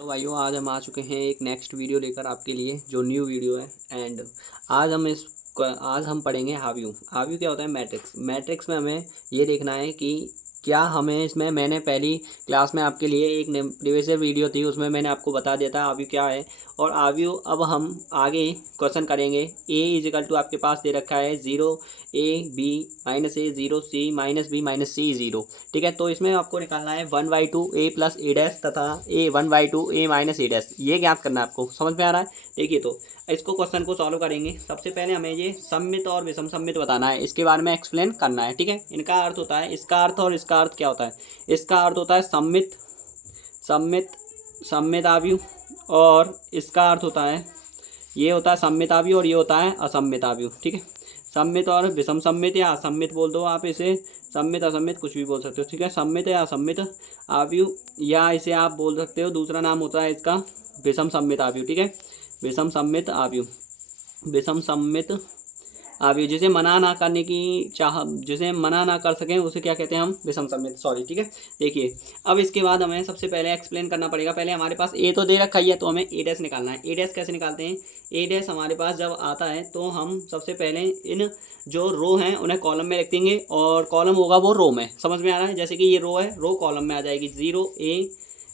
तो भाइयों आज हम आ चुके हैं एक नेक्स्ट वीडियो लेकर आपके लिए जो न्यू वीडियो है। एंड आज हम इस आज हम पढ़ेंगे हाव्यू। हाव्यू क्या होता है? मैट्रिक्स। मैट्रिक्स में हमें ये देखना है कि क्या हमें इसमें, मैंने पहली क्लास में आपके लिए एक प्रीवियस वीडियो थी उसमें मैंने आपको बता दिया था हाव्यू क्या है। और हाव्यू अब हम आगे क्वेश्चन करेंगे। ए इजिकल टू आपके पास दे रखा है 0 A B minus A 0 C minus B minus C 0। ठीक है, तो इसमें आपको निकालना है 1/2 ए प्लस ए डैश तथा ए 1/2 ए माइनस ए डैश। ये ज्ञात करना है आपको। समझ में आ रहा है? देखिए, तो इसको क्वेश्चन को सॉल्व करेंगे। सबसे पहले हमें ये सम्मित और विषम सम्मित बताना है, इसके बारे में एक्सप्लेन करना है। ठीक है, इनका अर्थ होता है, इसका अर्थ और इसका अर्थ क्या होता है। इसका अर्थ होता है सम्मित सम्मित सम्मित आव्यूह, और इसका अर्थ होता है, ये होता है सम्मित आव्यूह और ये होता है असम्मित आव्यूह। ठीक है, सम्मित और विषम सम्मित या असम्मित बोल दो आप इसे, सम्मित असम्मित कुछ भी बोल सकते हो। ठीक है, सम्मित या असम्मित आव्यूह, या इसे आप बोल सकते हो, दूसरा नाम होता है इसका विषम सम्मित आव्यूह। ठीक है, विषम सम्मित आव्यूह, विषम सम्मित आव्यूह। जिसे मना ना करने की जिसे मना ना कर सकें उसे क्या कहते हैं हम? विषम सम्मित। सॉरी। ठीक है, देखिए अब इसके बाद हमें सबसे पहले एक्सप्लेन करना पड़ेगा। पहले हमारे पास ए तो दे रखा ही है, तो हमें ए डैश निकालना है। ए डैश कैसे निकालते हैं? ए डैश हमारे पास जब आता है तो हम सबसे पहले इन जो रो हैं उन्हें कॉलम में रख देंगे, और कॉलम होगा वो रो में। समझ में आ रहा है? जैसे कि ये रो है, रो कॉलम में आ जाएगी 0 ए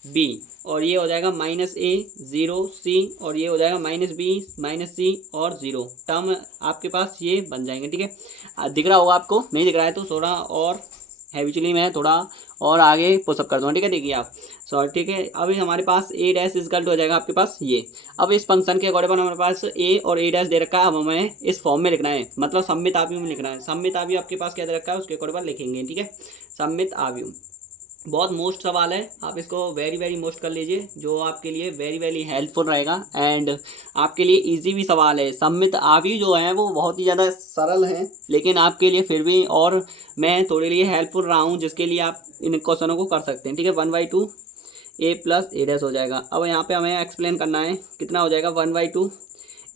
बी, और ये हो जाएगा माइनस ए 0 सी, और ये हो जाएगा माइनस बी माइनस सी और 0। टर्म आपके पास ये बन जाएंगे। ठीक है, दिख रहा होगा आपको, नहीं दिख रहा है तो थोड़ा और हैबिचुअली मैं थोड़ा और आगे पुशअप कर दूँगा। ठीक है, देखिए आप। सॉरी। ठीक है, अभी हमारे पास ए डैश इजकल हो जाएगा आपके पास ये। अब इस फंक्शन के अकॉर्डिंग हमारे पास ए और ए डैश दे रखा है। अब हमें इस फॉर्म में लिखना है, मतलब सम्मित आव्यूह में लिखना है। सम्मित आव्यूह आपके पास क्या दे रखा है उसके अकॉर्डिंग लिखेंगे। ठीक है, सम्मित आव्यूह बहुत मोस्ट सवाल है, आप इसको वेरी वेरी मोस्ट कर लीजिए, जो आपके लिए वेरी वेरी हेल्पफुल रहेगा एंड आपके लिए इजी भी सवाल है। सम्मित आव्यूह जो है वो बहुत ही ज़्यादा सरल है, लेकिन आपके लिए फिर भी और मैं थोड़े लिए हेल्पफुल रहा हूँ, जिसके लिए आप इन क्वेश्चनों को कर सकते हैं। ठीक है, 1/2 ए प्लस ए डैश हो जाएगा। अब यहाँ पे हमें एक्सप्लेन करना है, कितना हो जाएगा? 1/2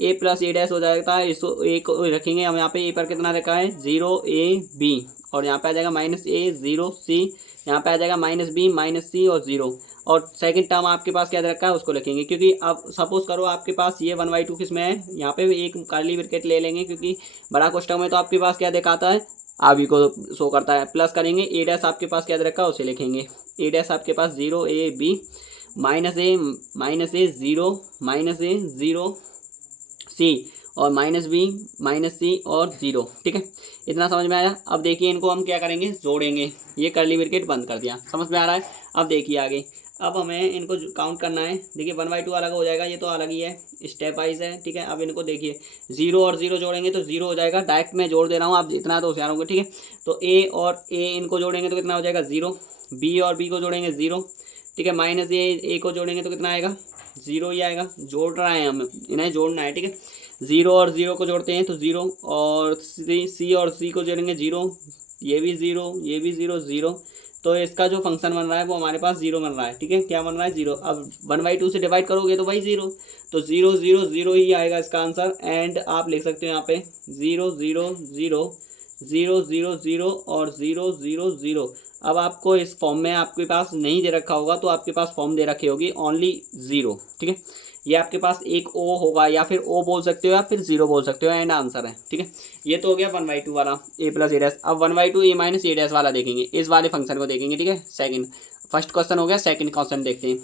ए प्लस ए डैश हो जाएगा। इसको ए को रखेंगे हम यहाँ पे, ए पर कितना रखा है? 0 ए बी, और यहाँ पे आ जाएगा माइनस ए 0 सी, यहाँ पे आ जाएगा माइनस बी माइनस सी और 0। और सेकंड टर्म आपके पास क्या दे रखा है उसको लिखेंगे, क्योंकि अब सपोज करो आपके पास ये 1/2 किस में है, यहाँ पे भी एक कर्ली ब्रैकेट ले लेंगे, क्योंकि बड़ा क्वेश्चन में तो आपके पास क्या दिखाता है? आवी को शो करता है। प्लस करेंगे, ए डैश आपके पास क्या दे रखा है उसे लिखेंगे। ए डैश आपके पास 0 A B minus A 0 minus A 0 C, और माइनस बी माइनस सी और 0। ठीक है, इतना समझ में आया? अब देखिए इनको हम क्या करेंगे? जोड़ेंगे। ये कर्ली ब्रैकेट बंद कर दिया। समझ में आ रहा है? अब देखिए आगे, अब हमें इनको काउंट करना है। देखिए 1/2 अलग हो जाएगा, ये तो अलग ही है, स्टेप वाइज है। ठीक है, अब इनको देखिए 0 और 0 जोड़ेंगे तो 0 हो जाएगा। डायरेक्ट मैं जोड़ दे रहा हूँ, आप इतना तो होशियार होंगे। ठीक है, तो ए और ए इनको जोड़ेंगे तो कितना हो जाएगा? 0। बी और बी को जोड़ेंगे 0। ठीक है, माइनस ए को जोड़ेंगे तो कितना आएगा? 0 ही आएगा। जोड़ रहा है, हम इन्हें जोड़ना है। ठीक है, 0 और 0 को जोड़ते हैं तो 0, और सी और सी को जोड़ेंगे 0, ये भी 0 ये भी 0 0। तो इसका जो फंक्शन बन रहा है वो हमारे पास 0 बन रहा है। ठीक है, क्या बन रहा है? 0। अब 1/2 से डिवाइड करोगे तो भाई 0, तो 0 0 0 ही आएगा इसका आंसर। एंड आप लिख सकते हो यहाँ पे 0 0 0 0 0 0 और 0 0 0। अब आपको इस फॉर्म में आपके पास नहीं दे रखा होगा तो आपके पास फॉर्म दे रखी होगी ओनली 0। ठीक है, ये आपके पास एक ओ होगा, या फिर ओ बोल सकते हो या फिर 0 बोल सकते हो, एंड आंसर है। ठीक है, ये तो हो गया 1/2 वाला ए प्लस ए डैश। अब 1/2 ए माइनस ए डैश वाला देखेंगे, इस वाले फंक्शन को देखेंगे। ठीक है, सेकंड, फर्स्ट क्वेश्चन हो गया, सेकंड क्वेश्चन देखते हैं।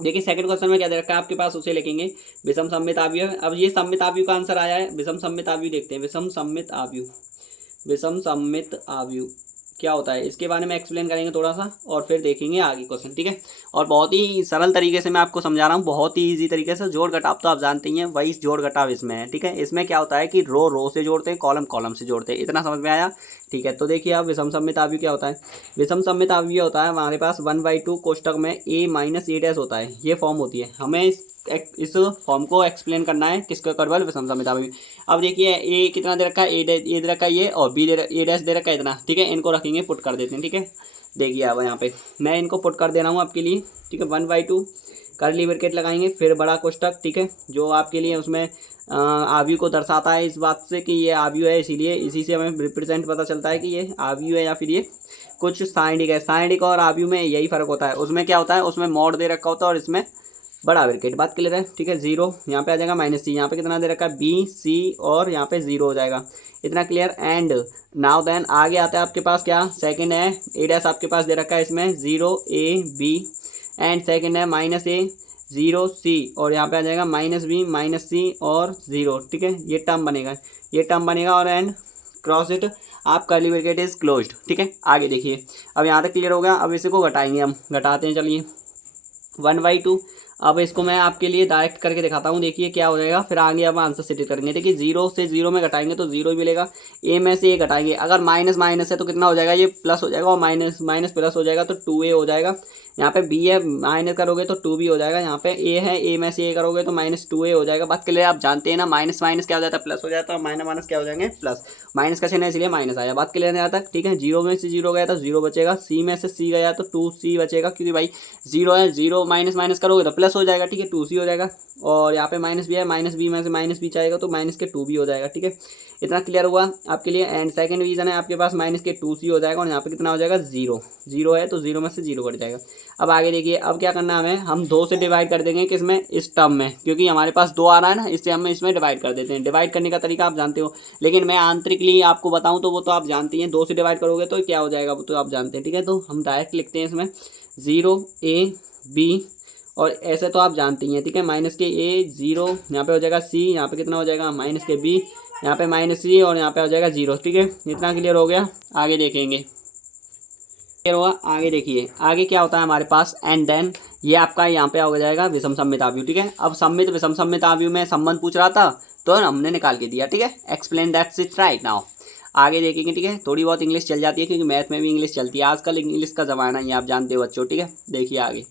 देखिए सेकंड क्वेश्चन में क्या दे रखा है आपके पास, उसे लिखेंगे विषम सम्मित आव्यूह। अब ये सम्मित आव्यूह का आंसर आया है, विषम सम्मित आव्यूह देखते हैं। विषम सम्मित आव्यूह, विषम सम्मित आव्यूह क्या होता है इसके बारे में एक्सप्लेन करेंगे थोड़ा सा, और फिर देखेंगे आगे क्वेश्चन। ठीक है, और बहुत ही सरल तरीके से मैं आपको समझा रहा हूँ, बहुत ही इजी तरीके से। जोड़ घटाव तो आप जानते ही हैं, वही जोड़ घटाव इसमें है। ठीक है, इसमें क्या होता है कि रो रो से जोड़ते हैं, कॉलम कॉलम से जोड़ते हैं। इतना समझ में आया? ठीक है, तो देखिए अब विषम सम्मित आव्यूह क्या होता है। विषम सम्मित आव्यूह होता है हमारे पास 1/2 कोष्टक में ए माइनस ए डैश होता है, ये फॉर्म होती है। हमें इस फॉर्म को एक्सप्लेन करना है, किसके करवल? विषम सम्मित आव्यूह। अब देखिए ए कितना दे रखा है? ए दे रखा है ये, और बी ए डैश दे रखा है इतना। ठीक है, इनको रखेंगे, पुट कर देते हैं। ठीक है, देखिए अब यहाँ पे मैं इनको पुट कर दे रहा हूँ आपके लिए। ठीक है, 1/2 कर्ली ब्रैकेट लगाएंगे, फिर बड़ा कोष्टक। ठीक है, जो आपके लिए उसमें आव्यूह को दर्शाता है, इस बात से कि ये आव्यूह है, इसीलिए इसी से हमें रिप्रेजेंट पता चलता है कि ये आव्यूह है या फिर ये कुछ साइंडिक है। साइंडिक और आव्यूह में यही फर्क होता है। उसमें क्या होता है, उसमें मॉड दे रखा होता है और इसमें बड़ा ब्रैकेट, बात क्लियर है, ठीक है। जीरो यहाँ पे आ जाएगा माइनस सी, यहाँ पे कितना दे रखा है बी सी और यहाँ पे जीरो हो जाएगा, इतना क्लियर। एंड नाउ देन आगे आता है आपके पास क्या, सेकंड है ए डैश आपके पास दे रखा है इसमें zero A B, and second है माइनस ए जीरो सी, और यहाँ पे आ जाएगा माइनस बी माइनस सी और जीरो, ठीक है। ये टर्म बनेगा, ये टर्म बनेगा, और एंड क्रॉस इट, आप कर्ली ब्रैकेट इज क्लोज्ड, ठीक है। आगे देखिए, अब यहाँ तक क्लियर हो गया। अब इसी को घटाएंगे, हम घटाते हैं, चलिए 1/2। अब इसको मैं आपके लिए डायरेक्ट करके दिखाता हूँ, देखिए क्या हो जाएगा, फिर आगे अब आंसर सेट करेंगे। देखिए जीरो से जीरो में घटाएंगे तो जीरो ही मिलेगा, ए में से ए घटाएंगे, अगर माइनस माइनस है तो कितना हो जाएगा, ये प्लस हो जाएगा, और माइनस माइनस प्लस हो जाएगा तो 2a हो जाएगा। यहाँ पे बी है, माइनस करोगे तो 2b हो जाएगा। यहाँ पे ए है, ए में से ए करोगे तो -2a हो जाएगा। बात क्लियर, आप जानते हैं ना, माइनस माइनस क्या हो जाता है, प्लस हो जाता है, और माइनस माइनस क्या हो जाएंगे, प्लस। माइनस का चिन्ह है इसलिए माइनस आया, बात क्लियर है यहाँ तक, ठीक है। जीरो में से जीरो गया तो जीरो बचेगा, सी में से सी गया तो 2c बचेगा, क्योंकि भाई जीरो है, जीरो माइनस माइनस करोगे तो प्लस हो जाएगा, ठीक है, 2c हो जाएगा। और यहाँ पे माइनस भी है, माइनस बी में से माइनस बी चाहेगा तो माइनस के 2b हो जाएगा, ठीक है। इतना क्लियर हुआ आपके लिए। एंड सेकंड रीजन है आपके पास माइनस के 2c हो जाएगा, और यहाँ पे कितना हो जाएगा, जीरो, जीरो है तो जीरो में से जीरो कट जाएगा। अब आगे देखिए, अब क्या करना है हमें, हम 2 से डिवाइड कर देंगे, किसमें, इस टर्म में, क्योंकि हमारे पास 2 आ रहा है ना, इससे हम इसमें डिवाइड कर देते हैं। डिवाइड करने का तरीका आप जानते हो, लेकिन मैं आंतरिकली आपको बताऊं तो वो तो आप जानती हैं, 2 से डिवाइड करोगे तो क्या हो जाएगा वो तो आप जानते हैं, ठीक है। तो हम डायरेक्ट लिखते हैं इसमें जीरो ए बी, और ऐसे तो आप जानती हैं, ठीक है। माइनस के ए जीरो, यहाँ पे हो जाएगा सी, यहाँ पे कितना हो जाएगा माइनस के बी, यहाँ पे माइनस सी, और यहाँ पे हो जाएगा जीरो, ठीक है। इतना क्लियर हो गया, आगे देखेंगे, क्लियर हुआ। आगे देखिए, आगे क्या होता है हमारे पास, एंड देन ये आपका यहाँ पे हो जाएगा विषम सममित आव्यूह, ठीक है। अब सममित विषम सममित आव्यूह में संबंध पूछ रहा था तो हमने निकाल के दिया, ठीक है। Explain that's it right now. आगे देखेंगे, ठीक है। थोड़ी बहुत इंग्लिश चल जाती है, क्योंकि मैथ में भी इंग्लिश चलती है, आजकल इंग्लिश का ज़माना ही आप जानते हो बच्चों, ठीक है। देखिए आगे,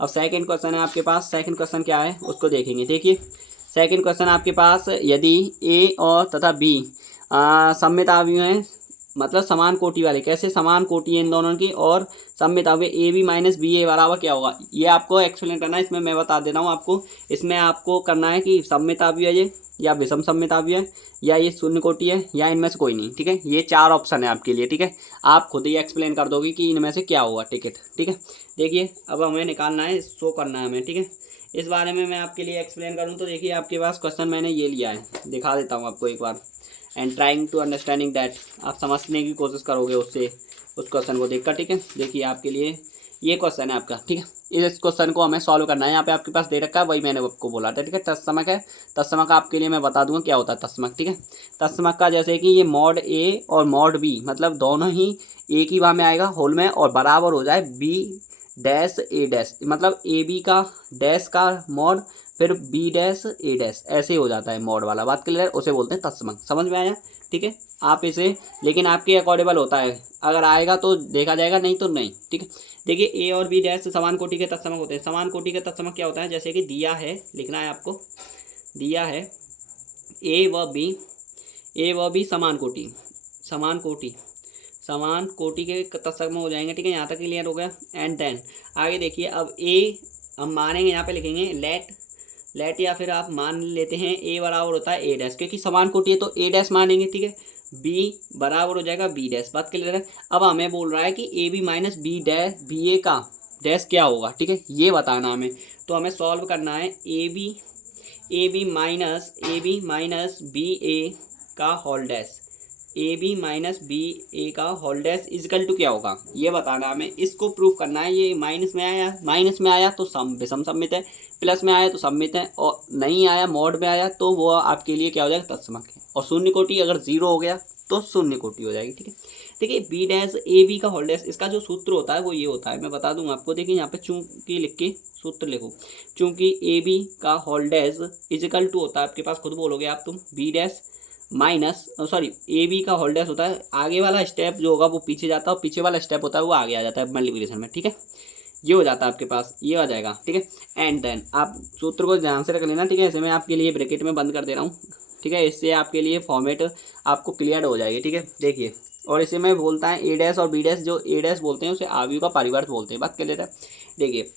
अब सेकंड क्वेश्चन है आपके पास, सेकंड क्वेश्चन क्या है उसको देखेंगे। देखिए सेकंड क्वेश्चन आपके पास, यदि ए और तथा बी सममित आव्यूह हैं, मतलब समान कोटि वाले, कैसे समान कोटि है इन दोनों की, और सममित आव्यूह ए बी माइनस बी ए बराबर क्या होगा, ये आपको एक्सप्लेन करना है। इसमें मैं बता दे रहा हूँ आपको, इसमें आपको करना है कि सममित आव्यूह है ये, या विषम सममित आव्यूह है, या ये शून्य कोटि है, या इनमें से कोई नहीं, ठीक है। ये 4 ऑप्शन है आपके लिए, ठीक है। आप खुद ही एक्सप्लेन कर दोगे कि इनमें से क्या होगा, टिकट, ठीक है। देखिए अब हमें निकालना है, शो करना है हमें, ठीक है। इस बारे में मैं आपके लिए एक्सप्लेन करूँ तो देखिए आपके पास क्वेश्चन मैंने ये लिया है, दिखा देता हूँ आपको एक बार। And trying to understanding that, आप समझने की कोशिश करोगे उससे, उस क्वेश्चन को देखकर, ठीक है। देखिए आपके लिए ये क्वेश्चन है आपका, ठीक है। इस क्वेश्चन को हमें सॉल्व करना है। यहाँ पे आपके पास दे रखा है, वही मैंने आपको बोला था, ठीक है। तत्समक है, तत्समक आपके लिए मैं बता दूंगा क्या होता है तत्समक, ठीक है। तत्समक का जैसे कि ये मॉड ए और मॉड बी, मतलब दोनों ही एक ही बार में आएगा होल में, और बराबर हो जाए बी डैश ए डैश, मतलब ए बी का डैश का मॉड, फिर बी डैश ए डैश, ऐसे हो जाता है मॉड वाला, बात क्लियर है, उसे बोलते हैं तत्समक। समझ में आया, ठीक है। आप इसे, लेकिन आपके अकॉर्डेबल होता है, अगर आएगा तो देखा जाएगा, नहीं तो नहीं, ठीक है। देखिए ए और बी डैश समान कोटि के तत्समक होते हैं। समान कोटि के तत्समक क्या होता है, जैसे कि दिया है, लिखना है आपको, दिया है ए व बी समान कोटि, समान कोटि, समान कोटि के तत्समक हो जाएंगे, ठीक है। यहाँ तक क्लियर हो गया। एंड देन आगे देखिए, अब ए हम मानेंगे, यहाँ पे लिखेंगे लेट, या फिर आप मान लेते हैं ए बराबर होता है ए डैश, क्योंकि समान कोटि है तो ए डैश मानेंगे, ठीक है। बी बराबर हो जाएगा बी डैश, बात क्लियर है। अब हमें बोल रहा है कि A B minus B dash B A का डैश क्या होगा, ठीक है, ये बताना हमें। तो हमें सॉल्व करना है A B minus B A का whole dash, A B minus B A का होल डैश इजकल टू क्या होगा, ये बताना हमें, इसको प्रूफ करना है। ये माइनस में आया तो विषम सममित है, प्लस में आया तो सममित है, और नहीं आया मॉड में आया तो वो आपके लिए क्या हो जाएगा, तत्समक है। और शून्य कोटि अगर जीरो हो गया तो शून्य कोटि हो जाएगी, ठीक है। देखिए बी डैश ए बी का होल डैश, इसका जो सूत्र होता है वो ये होता है, मैं बता दूंगा आपको। देखिए यहाँ पे चूंकि लिख के सूत्र लिखो, चूंकि ए बी का होल डैश इजकल टू होता है, आपके पास खुद बोलोगे आप तुम, B dash minus sorry A B का होल डैश होता है, आगे वाला स्टेप जो होगा वो पीछे जाता है, और पीछे वाला स्टेप होता है वो आगे आ जाता है मल्टीप्लिकेशन में, ठीक है। ये हो जाता है आपके पास, ये आ जाएगा, ठीक है। एंड देन आप सूत्र को ध्यान से रख लेना, ठीक है। इसे मैं आपके लिए ब्रैकेट में बंद कर दे रहा हूँ, ठीक है। इससे आपके लिए फॉर्मेट आपको क्लियर हो जाएगी, ठीक है। देखिए, और इसे मैं बोलता है ए डैश और बी डैश, जो ए डैश बोलते हैं उसे आव्यूह का परिवर्त बोलते हैं, बात क्लियर है। देखिए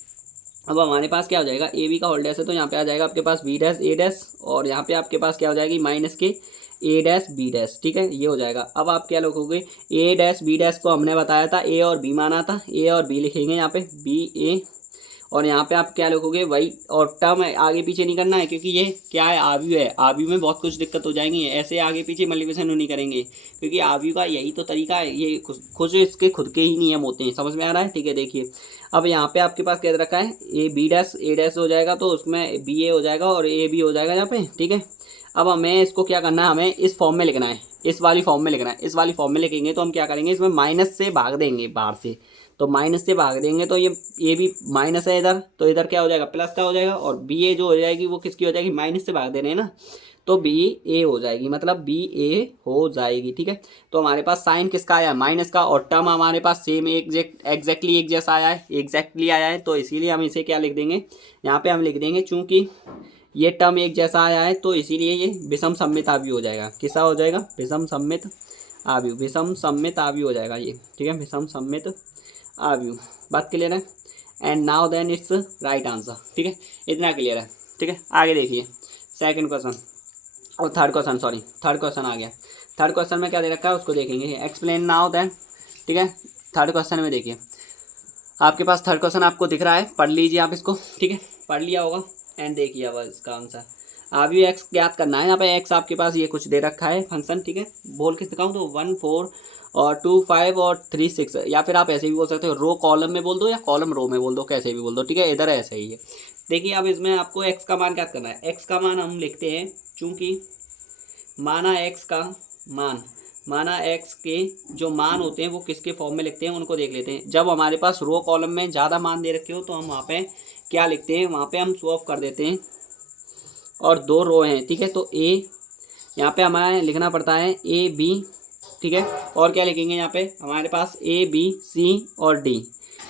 अब हमारे पास क्या हो जाएगा, ए बी का होल डैश है तो यहाँ पे आ जाएगा आपके पास बी डैश ए डैश, और यहाँ पे आपके पास क्या हो जाएगी, माइनस के ए डैश बी डैश, ठीक है, ये हो जाएगा। अब आप क्या लिखोगे, ए डैश बी डैश को हमने बताया था ए और बी माना था, ए और बी लिखेंगे यहाँ पे, बी ए, और यहाँ पे आप क्या लिखोगे वही, और टर्म आगे पीछे नहीं करना है क्योंकि ये क्या है, आव्यू है। आव्यू में बहुत कुछ दिक्कत हो जाएंगी, ऐसे आगे पीछे मल्टीप्लिकेशन नहीं करेंगे क्योंकि आव्यू का यही तो तरीका है, ये खुद इसके खुद के ही नियम होते हैं। समझ में आ रहा है? ठीक है, देखिए अब यहाँ पे आपके पास क्या दे रखा है, ए डैश हो जाएगा तो उसमें बी ए हो जाएगा और ए बी हो जाएगा यहाँ पे। ठीक है, अब हमें इसको क्या करना है, हमें इस फॉर्म में लिखना है, इस वाली फॉर्म में लिखना है। इस वाली फॉर्म में लिखेंगे तो हम क्या करेंगे, इसमें माइनस से भाग देंगे बाहर से, तो माइनस से भाग देंगे तो ये भी माइनस है इधर, तो इधर क्या हो जाएगा, प्लस का हो जाएगा। और बी ए जो हो जाएगी वो किसकी हो जाएगी, माइनस से भाग दे रहे हैं ना, तो बी ए हो जाएगी, मतलब बी ए हो जाएगी। ठीक है, तो हमारे पास साइन किसका आया है, माइनस का, और टर्म हमारे पास सेम एग्जैक्टली एक जैसा आया है, एग्जैक्टली आया है, तो इसीलिए हम इसे क्या लिख देंगे, यहाँ पे हम लिख देंगे चूंकि ये टर्म एक जैसा आया है तो इसीलिए ये विषम सम्मित आव्यूह हो जाएगा। किसका हो जाएगा, विषम सम्मित आव्यूह, विषम सम्मित आव्यूह हो जाएगा ये। ठीक है, विषम सम्मित आव्यूह, बात क्लियर है। And now then it's right answer. ठीक है, इतना क्लियर है। ठीक है, आगे देखिए सेकंड क्वेश्चन और third question, sorry third question आ गया। थर्ड क्वेश्चन में क्या दे रखा है उसको देखेंगे, एक्सप्लेन नाउ देन। ठीक है, थर्ड क्वेश्चन में देखिए आपके पास थर्ड क्वेश्चन आपको दिख रहा है, पढ़ लीजिए आप इसको। ठीक है, पढ़ लिया होगा। एंड देखिए अब इसका आंसर, आव्यूह एक्स ज्ञात करना है। यहाँ पे एक्स आपके पास ये कुछ दे रखा है फंक्शन। ठीक है, बोल के दिखाऊँ तो 1 4 और 2 5 और 3 6, या फिर आप ऐसे भी बोल सकते हो, रो कॉलम में बोल दो या कॉलम रो में बोल दो, कैसे भी बोल दो। ठीक है, इधर ऐसा ही है। देखिए अब इसमें आपको एक्स का मान ज्ञात करना है। एक्स का मान हम लिखते हैं, चूंकि माना एक्स का मान, माना एक्स के जो मान होते हैं वो किसके फॉर्म में लिखते हैं उनको देख लेते हैं। जब हमारे पास रो कॉलम में ज़्यादा मान दे रखे हो तो हम वहाँ पे क्या लिखते हैं, वहाँ पे हम शो ऑफ कर देते हैं, और दो रो हैं। ठीक है, तो ए यहाँ पे हमें लिखना पड़ता है ए बी। ठीक है, और क्या लिखेंगे यहाँ पे हमारे पास ए बी सी और डी,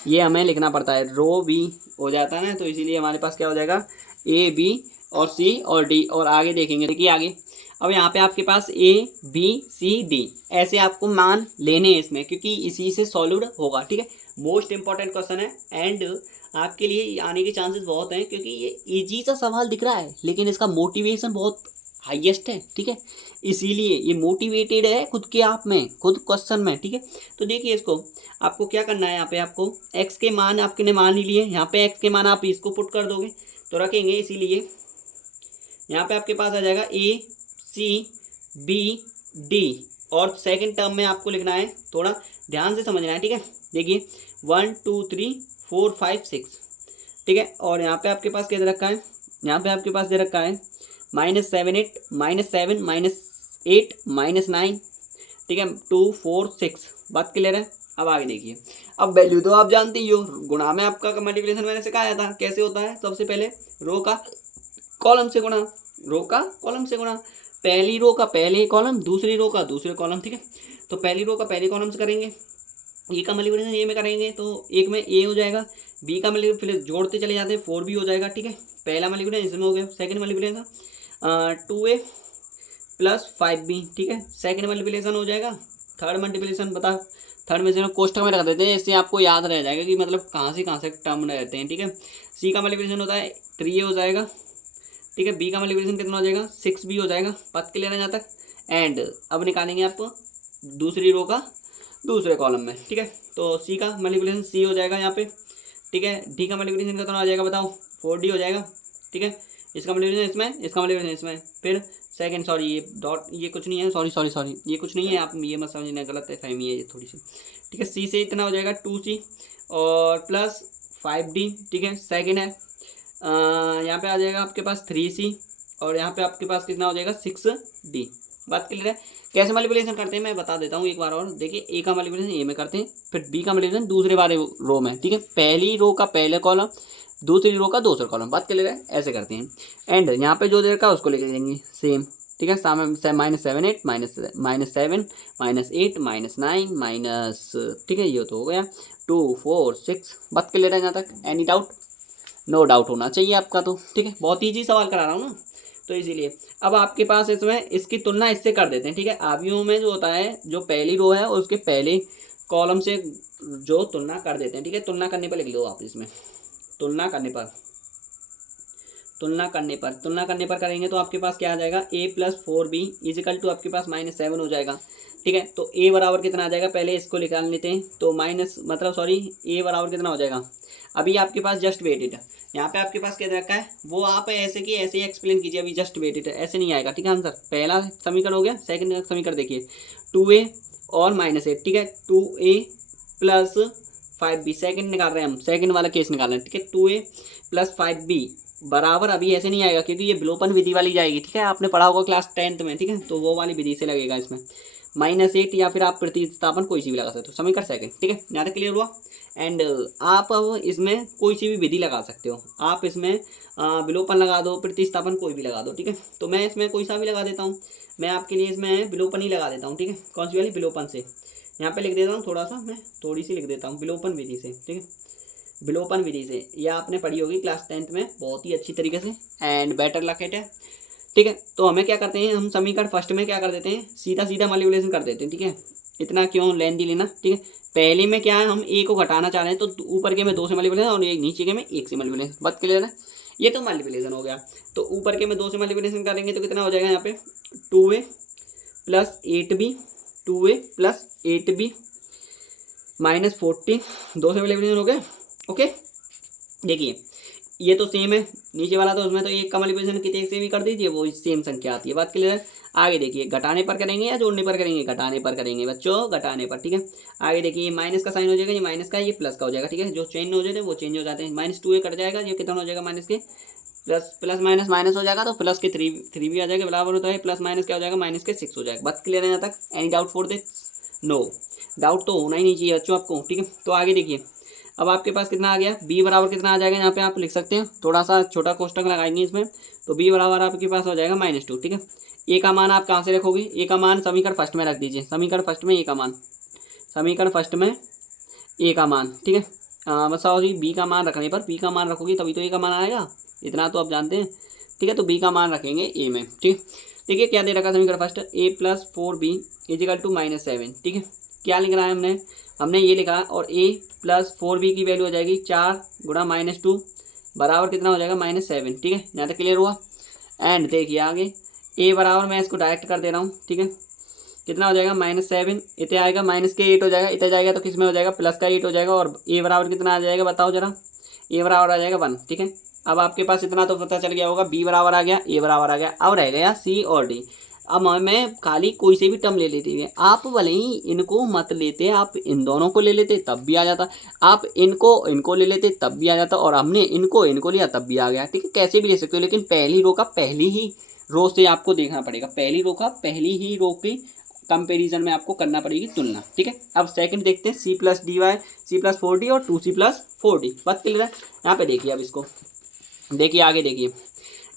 ये हमें लिखना पड़ता है, रो बी हो जाता है ना, तो इसीलिए हमारे पास क्या हो जाएगा, ए बी और सी और डी। और आगे देखेंगे, देखिए आगे अब यहाँ पे आपके पास ए बी सी डी ऐसे आपको मान लेने हैं इसमें, क्योंकि इसी से सॉल्व होगा। ठीक है, मोस्ट इंपॉर्टेंट क्वेश्चन है एंड आपके लिए आने के चांसेस बहुत हैं, क्योंकि ये इजी सा सवाल दिख रहा है लेकिन इसका मोटिवेशन बहुत हाईएस्ट है। ठीक है, इसीलिए ये मोटिवेटेड है खुद के आप में, खुद क्वेश्चन में। ठीक है, तो देखिए इसको आपको क्या करना है, यहाँ पे आपको एक्स के मान आपके ने मान ही लिए, यहाँ पे एक्स के मान आप इसको पुट कर दोगे तो रखेंगे, इसीलिए यहाँ पे आपके पास आ जाएगा ए सी बी डी, और सेकंड टर्म में आपको लिखना है, थोड़ा ध्यान से समझना है। ठीक है, देखिए 1 2 3 4 5 6। ठीक है, और यहाँ पे आपके पास क्या दे रखा है, यहाँ पे आपके पास दे रखा है -7 -7 -8 -9। ठीक है, 2 4 6, बात क्लियर है। अब आगे देखिए, अब वैल्यू तो आप जानते ही हो, गुणा में आपका मल्टीप्लिकेशन मैंने सिखाया था कैसे होता है। सबसे पहले रो का कॉलम से गुणा, रो का कॉलम से गुणा, पहली रो का पहले कॉलम, दूसरी रो का दूसरे कॉलम। ठीक है, तो पहली रो का पहले कॉलम से करेंगे, ए का मल्टीप्लिकेशन ए में करेंगे तो एक में ए हो जाएगा, बी का मल्टीप्लिकेशन फिर जोड़ते चले जाते हैं 4 बी हो जाएगा। ठीक है, पहला मल्टीप्लिकेशन इसमें हो गया, second multiplication 2a plus 5b। ठीक है, सेकंड मल्टीप्लिकेशन हो जाएगा, थर्ड मल्टीप्लिकेशन बता, थर्ड में से कोष्टक में रख देते हैं, इससे आपको याद रह जाएगा कि मतलब कहाँ से टर्म रहते हैं। ठीक है, सी का मल्टीप्लिकेशन होता है 3a हो जाएगा। ठीक है, बी का मल्टीप्लिकेशन कितना हो जाएगा, 6b हो जाएगा, बात क्लियर है यहाँ तक। एंड अब निकालेंगे आप दूसरी रो का दूसरे कॉलम में। ठीक है, तो सी का मल्टीप्लिकेशन सी हो जाएगा यहाँ पे। ठीक है, डी का मल्टीप्लिकेशन कितना हो जाएगा बताओ, 4d हो जाएगा। ठीक है, इसका मल्टीप्लिकेशन इसमें, इसका मल्टीप्लिकेशन इसमें, फिर सेकंड, सॉरी ये डॉट ये कुछ नहीं है, सॉरी ये कुछ नहीं है, आप ये मत समझना, गलत है फहमी है ये थोड़ी सी। ठीक है, सी से इतना हो जाएगा 2c और प्लस 5d। ठीक है, सेकंड है यहाँ पे आ जाएगा आपके पास 3c, और यहाँ पे आपके पास कितना हो जाएगा 6d। बात क्लियर है। कैसे मल्टीप्लिकेशन करते हैं मैं बता देता हूँ एक बार और। देखिए ए का मल्टीप्लिकेशन ए में करते हैं, फिर बी का मल्टीप्लिकेशन दूसरे वाले रो में। ठीक है, पहली रो का पहले कॉलम, दूसरी रो का दूसरा कॉलम, बात क्लियर है, ऐसे करते हैं। एंड यहाँ पे जो दे रखा है उसको लेके देंगे सेम। ठीक है, -7 -8 -7 -8 -9 माइनस, ठीक है ये तो हो गया 2 4 6, बात क्लियर है यहाँ तक। Any doubt? नो डाउट होना चाहिए आपका तो। ठीक है, बहुत ईजी सवाल करा रहा हूँ ना, तो इसीलिए अब आपके पास इसमें इसकी तुलना इससे कर देते हैं। ठीक है, आव्यूहों में जो होता है, जो पहली रो है उसके पहले कॉलम से जो तुलना कर देते हैं। ठीक है, तुलना करने पर लिख लो आप इसमें, तुलना करने पर करेंगे तो आपके पास क्या आ जाएगा, a + 4b = आपके पास -7 हो जाएगा। ठीक है, तो a बराबर कितना आ जाएगा, पहले इसको निकाल लेते हैं, तो माइनस मतलब सॉरी a बराबर कितना हो जाएगा, अभी आपके पास जस्ट वेट इट, यहाँ पे आपके पास क्या दे रखा है वो आप ऐसे की ऐसे ही एक्सप्लेन कीजिए। अभी जस्ट वेट इट ऐसे नहीं आएगा, ठीक है आंसर। पहला समीकरण हो गया, सेकंड समीकरण देखिए 2a और -8, ठीक है 2a प्लस 5b, सेकंड निकाल रहे हैं हम, सेकंड वाला केस निकाल रहे हैं, ठीक है 2a प्लस 5b बराबर, अभी ऐसे नहीं आएगा क्योंकि ये विलोपन विधि वाली जाएगी, ठीक है आपने पढ़ा होगा क्लास 10th में, ठीक है तो वो वाली विधि से लगेगा इसमें -8, या फिर आप प्रतिस्थापन कोई सी भी लगा सकते हो, समीकरण सेकंड, ठीक है यहाँ तक क्लियर हुआ। एंड आप अब इसमें कोई सी भी विधि लगा सकते हो, आप इसमें विलोपन लगा दो, प्रतिस्थापन कोई भी लगा दो, ठीक है तो मैं इसमें कोई सा भी लगा देता हूँ, मैं आपके लिए इसमें विलोपन ही लगा देता हूँ, ठीक है कौन सी वाली, विलोपन से। यहाँ पे लिख देता हूँ थोड़ा सा, मैं थोड़ी सी लिख देता हूँ विलोपन विधि से, ठीक है विलोपन विधि से, यह आपने पढ़ी होगी क्लास 10th में बहुत ही अच्छी तरीके से। एंड बेटर लक इट है, ठीक है तो हमें क्या करते हैं, हम समीकरण फर्स्ट में क्या कर देते हैं, सीधा सीधा मल्टीप्लिकेशन कर देते हैं, ठीक है इतना क्यों लेंदी लेना, ठीक है पहले में क्या है हम ए को घटाना चाह रहे हैं तो ऊपर के में 2 से मल्टीप्लिकेशन और एक नीचे के में 1 से मल्टीप्लिकेशन, बात क्लियर है। ये तो मल्टीप्लिकेशन हो गया, तो ऊपर के में 2 से मल्टीप्लिकेशन करेंगे तो कितना हो जाएगा यहाँ पे 2a plus 8b, 2a plus 8b minus 40, 2 से मल्टीप्लिकेशन हो गया, ओके। देखिए ये तो सेम है, नीचे वाला तो उसमें तो एक का मल्टीप्लिकेशन कितने से भी कर दीजिए वो सेम संख्या आती है, बात क्लियर है। आगे देखिए घटाने पर करेंगे या जोड़ने पर करेंगे, घटाने पर करेंगे बच्चों, घटाने पर, ठीक है। आगे देखिए ये माइनस का साइन हो जाएगा, ये माइनस का ये प्लस का हो जाएगा, ठीक है जो चेंज हो जाते हैं वो चेंज हो जाते हैं, -2a कट जाएगा, ये कितना हो जाएगा माइनस के प्लस, प्लस माइनस माइनस हो जाएगा तो प्लस के 3 भी आ जाएगा, बराबर होता है प्लस माइनस क्या हो जाएगा -6 हो जाएगा, बात क्लियर है यहाँ तक। Any doubt for this, no doubt तो होना ही नहीं चाहिए बच्चों आपको, ठीक है तो आगे देखिए अब आपके पास कितना आ गया, b बराबर कितना आ जाएगा, यहाँ पे आप लिख सकते हैं थोड़ा सा छोटा कोष्टक लगाएंगे इसमें, तो b बराबर आपके पास हो जाएगा -2, ठीक है। a का मान आप कहाँ से रखोगे, a का मान समीकरण फर्स्ट में रख दीजिए, समीकरण फर्स्ट में a का मान, समीकरण फर्स्ट में a का मान, ठीक है बस सॉरी b का मान रखने पर, b का मान रखोगे तभी तो a का मान आएगा, इतना तो आप जानते हैं, ठीक है तो b का मान रखेंगे a में, ठीक। देखिए क्या दे रखा समीकरण first, a plus 4b equal to -7, ठीक है क्या लिख रहा है हमने ये लिखा, और a प्लस 4b की वैल्यू हो जाएगी 4 गुणा -2 बराबर कितना हो जाएगा -7, ठीक है यहाँ तक क्लियर हुआ। एंड देखिए आगे a बराबर मैं इसको डायरेक्ट कर दे रहा हूँ, ठीक है कितना हो जाएगा -7, इतने आएगा -8 हो जाएगा, इतना जाएगा तो किस में हो जाएगा प्लस का 8 हो जाएगा, और a बराबर कितना आ जाएगा बताओ जरा, a बराबर आ जाएगा 1, ठीक है। अब आपके पास इतना तो पता चल गया होगा, b बराबर आ गया, a बराबर आ गया, अब रह गया c और d। अब मैं खाली कोई से भी टर्म ले लेती है, आप भले ही इनको मत लेते, आप इन दोनों को ले लेते तब भी आ जाता, आप इनको ले लेते तब भी आ जाता, और हमने इनको लिया तब भी आ गया, ठीक है कैसे भी ले सकते हो, लेकिन पहली रो का पहली ही रो से आपको देखना पड़ेगा, पहली रो का पहली ही रो की कंपैरिजन में आपको करना पड़ेगी तुलना, ठीक है। अब सेकंड देखते हैं c plus dy, c plus 4d और 2c प्लस 4d, बात क्लियर है। यहाँ पे देखिए अब इसको देखिए आगे देखिए,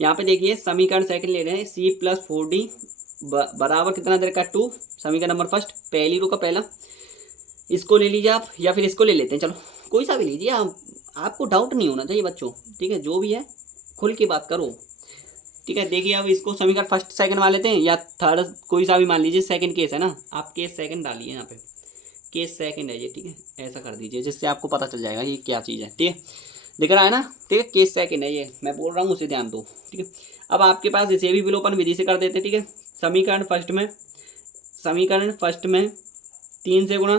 यहाँ पे देखिए समीकरण सेकंड ले रहे हैं, c प्लस 4d बराबर कितना दे रखा है 2, समीकरण नंबर फर्स्ट पहली रो का पहला, इसको ले लीजिए आप या फिर इसको ले लेते हैं, चलो कोई सा भी लीजिए आप, आपको डाउट नहीं होना चाहिए बच्चों, ठीक है जो भी है खुल के बात करो, ठीक है। देखिए अब इसको समीकरण फर्स्ट सेकंड मान लेते हैं या थर्ड कोई सा भी मान लीजिए, सेकंड केस है ना, आप केस सेकंड डालिए यहाँ पे, केस सेकंड है ये, ठीक है ऐसा कर दीजिए जिससे आपको पता चल जाएगा ये क्या चीज़ है, ठीक है दिख रहा है ना, ठीक है केस सेकंड है ये मैं बोल रहा हूँ उसे ध्यान दो, ठीक है। अब आपके पास इसे भी विलोपन विधि से कर देते हैं, ठीक है समीकरण फर्स्ट में 3 से गुणा,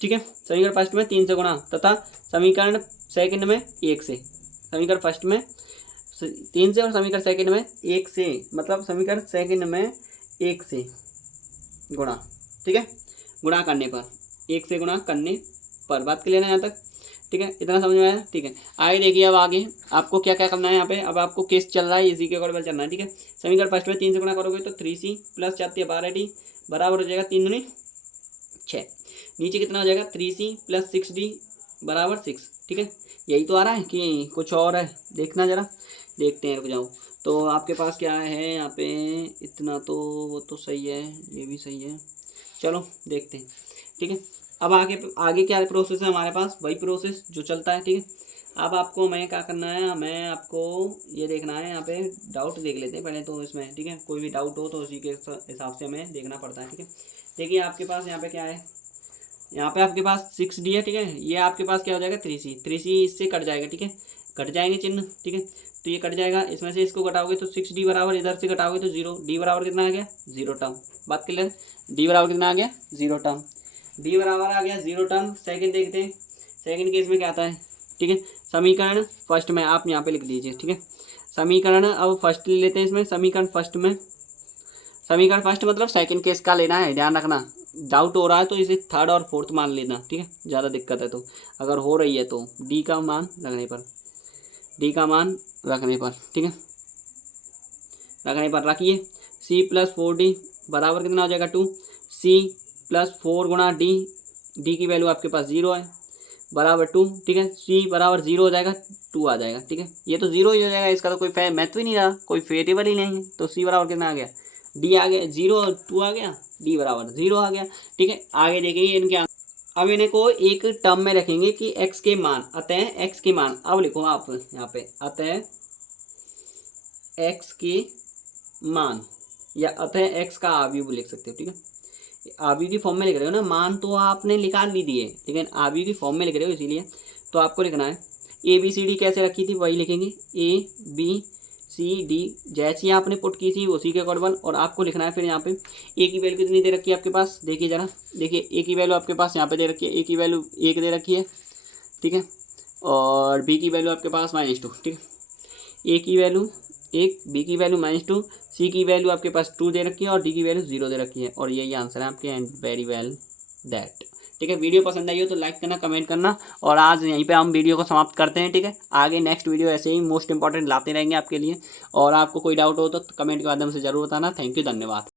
ठीक है समीकरण फर्स्ट में 3 से गुणा तथा समीकरण सेकंड में 1 से, समीकरण फर्स्ट में 3 से और समीकरण सेकंड में 1 से, मतलब समीकरण सेकंड में 1 से गुणा, ठीक है गुणा करने पर, 1 से गुणा करने पर, बात क्लियर है यहाँ तक, ठीक है इतना समझ में आया, ठीक है। आगे देखिए अब आगे आपको क्या क्या करना है, यहाँ पे अब आपको केस चल रहा है इसी के अकॉर्डिंग चलना है, ठीक है। समीकरण फर्स्ट में 3 से गुणा करोगे तो 3c प्लस 4 12d बराबर हो जाएगा 3 दूनी 6, नीचे कितना हो जाएगा 3c प्लस 6d बराबर 6, ठीक है यही तो आ रहा है कि कुछ और है, देखना जरा देखते हैं, रुक जाओ। तो आपके पास क्या है यहाँ पे, इतना तो वो तो सही है, ये भी सही है, चलो देखते हैं, ठीक है। अब आगे क्या प्रोसेस है हमारे पास, वही प्रोसेस जो चलता है, ठीक है। अब आपको मैं क्या करना है, हमें आपको ये देखना है, यहाँ पे डाउट देख लेते हैं पहले तो इसमें, ठीक है कोई भी डाउट हो तो उसी के हिसाब से हमें देखना पड़ता है, ठीक है। देखिए आपके पास यहाँ पे क्या है, यहाँ पे आपके पास 6d है, ठीक है ये आपके पास क्या हो जाएगा 3c इससे कट जाएगा, ठीक है कट जाएंगे चिन्ह, ठीक है तो ये कट जाएगा, इसमें से इसको घटाओगे तो 6d बराबर इधर से घटाओगे तो 0, d बराबर कितना आ गया 0 टर्म, बात क्लियर, d बराबर कितना आ गया 0 टर्म। डी बराबर आ गया 0 टर्म। सेकंड देखते हैं, सेकंड केस में क्या आता है, ठीक है। समीकरण फर्स्ट में आप यहाँ पे लिख दीजिए, ठीक है। समीकरण अब फर्स्ट ले लेते हैं इसमें, समीकरण फर्स्ट में, समीकरण फर्स्ट मतलब सेकंड केस का लेना है, ध्यान रखना। डाउट हो रहा है तो इसे थर्ड और फोर्थ मान लेना, ठीक है। ज़्यादा दिक्कत है तो, अगर हो रही है तो डी का मान रखने पर, डी का मान रखने पर, ठीक है, रखने पर रखिए। सी प्लस 4D बराबर कितना हो जाएगा 2। सी प्लस 4 गुणा डी, डी की वैल्यू आपके पास 0 है, बराबर 2, ठीक है। सी बराबर 0 हो जाएगा, 2 आ जाएगा, ठीक है। ये तो 0 ही हो जाएगा, इसका तो कोई महत्व ही नहीं रहा, कोई वेरिएबल ही नहीं है। तो सी बराबर कितना आ गया, डी आ गया 0 और 2 आ गया, डी बराबर 0 आ गया, ठीक है। आगे देखिए इनके, अब इन्हें को एक टर्म में रखेंगे कि x के मान, अतः x के मान, अब लिखो आप यहाँ पे, अतः x के मान, या अतः x का आव्यूह लिख सकते हो, ठीक है। आव्यूह की फॉर्म में लिख रहे हो ना, मान तो आपने निकाल ली दिए, लेकिन आव्यूह की फॉर्म में लिख रहे हो, इसीलिए तो आपको लिखना है ABCD कैसे रखी थी वही लिखेंगे, ABCD जैसी आपने पुट की थी उसी के अकॉर्डिंग। और आपको लिखना है फिर यहाँ पे ए की वैल्यू कितनी दे रखी है आपके पास, देखिए जरा, देखिए ए की वैल्यू आपके पास यहाँ पे दे रखी है, ए की वैल्यू 1 दे रखी है, ठीक है। और बी की वैल्यू आपके पास -2, ठीक है। ए की वैल्यू 1, बी की वैल्यू -2, सी की वैल्यू आपके पास 2 दे रखी है और डी की वैल्यू 0 दे रखी है। और यही आंसर है आपके, एंड वेरी वेल दैट, ठीक है। वीडियो पसंद आई हो तो लाइक करना, कमेंट करना, और आज यहीं पे हम वीडियो को समाप्त करते हैं, ठीक है। आगे नेक्स्ट वीडियो ऐसे ही मोस्ट इंपॉर्टेंट लाते रहेंगे आपके लिए, और आपको कोई डाउट हो तो कमेंट के माध्यम से जरूर बताना। थैंक यू, धन्यवाद।